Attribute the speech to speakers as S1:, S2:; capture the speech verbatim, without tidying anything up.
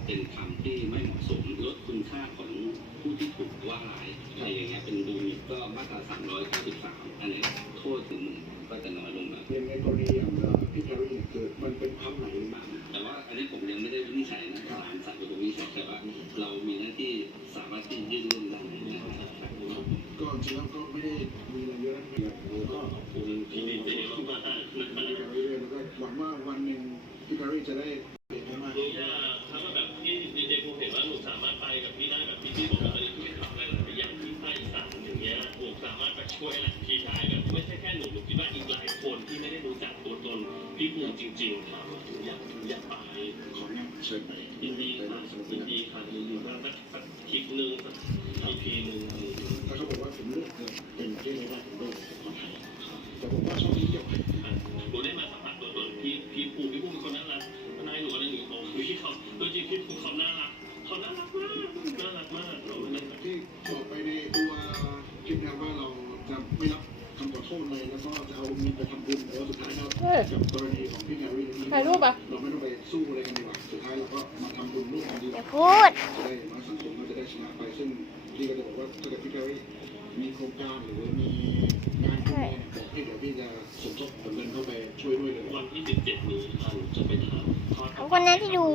S1: เป็นคำที่ไม่เหมาะสมลดคุณค่าของผู้ที่ถูกว่าร้ายอะไรอย่างเงี้ยเป็นดูหมิ่นก็มาตราสามร้อยเก้าสิบสามอันนี้โทษถึงหนึ่งก็จะน้อยลงมา
S2: อย่างในกรณีอย่างพี่แพรรี่เนี่ยเกิดมันเป็นคำไหนบ้าง
S1: แต่ว่าอันนี้ผมยังไม่ได้วินิจฉัยนะศาลสั่งเป็นวินิจฉัยแต่ว่าเรามีหน้าที่สามารถที่ยื่นเรื่องได้
S2: ก็จริงๆก็ไม่ได้มีอะไรเยอะนะก็
S1: ขอบคุณที่ดีใจมากๆ
S2: พี่แพรรี่แล้วก็หวังว่าวันหนึ่งพี่แพรรี่จะได้เปลี่ยนมาก
S3: หนูอยากถ้าแบบที่ดีเจภูมิเห็นว่าหนูสามารถไปกับพี่ได้แบบพี่ที่บอกว่าตอนนี้พี่ทำอะไรหลายอย่างที่ภาคอีสานอย่างเงี้ยหนูสามารถไปช่วยอะไรพี่ชายแบบไม่ใช่แค่หนูหนูคิดว่าอีกหลายคนที่ไม่ได้รู้จักตัวตนพี่ภูมิจริงๆค่ะอยากอยากไป
S2: ขอเนี่ยเชิญไป
S3: ยินดีค่ะยินดีค่ะยินดีมากสักสักคลิปหนึ่งสักอีพีหนึ่ง
S2: ถ้าเขาบอกว่าผมเลือกเป็นที่ไม่ได้ผมเลือกคนไทยแต่ผมว่าชอบที่เกี่ยวกับ
S3: หนูได้มาสัมผัสตัวตนพี่พี่ภูมิพี่ภูมิเป็นคนน่ารักนายหนูอะไรหนูเขาพี่เขาตัวจริงพี่ภูมิเขาน่ารักเขาน่ารักมากน่ารักมากเรา
S2: ที่บอกไปในตัวคลิปนะว่าเราจะไม่รับคำขอโทษเลยแล้วก็จะเอาเงินไปทำบุญแต่ว่าสุดท้ายแล้วกับกรณีของพี่แพรรี่ถ่ายรูปอ่ะเราไม่ต้องไปสู้อะไรกันดีกว่าสุดท้ายเราก็มาทำบุญร่วมกันดีกว่า
S4: พูด
S2: จะได้มาสังคมเราจะได้ชนะไปซึ่งพี่ก็จะบอกว่าถ้าเกิดพี่แพรรี่มีโครงการหรือมีงานที่บอกให้เดี๋ยวพี่จะสมทบเงินเข้าไปช่วยด้วยเลย
S3: วันที่สิบเจ็ดนี้เราจะไปทำ
S4: ขอบคุณนะที่ดู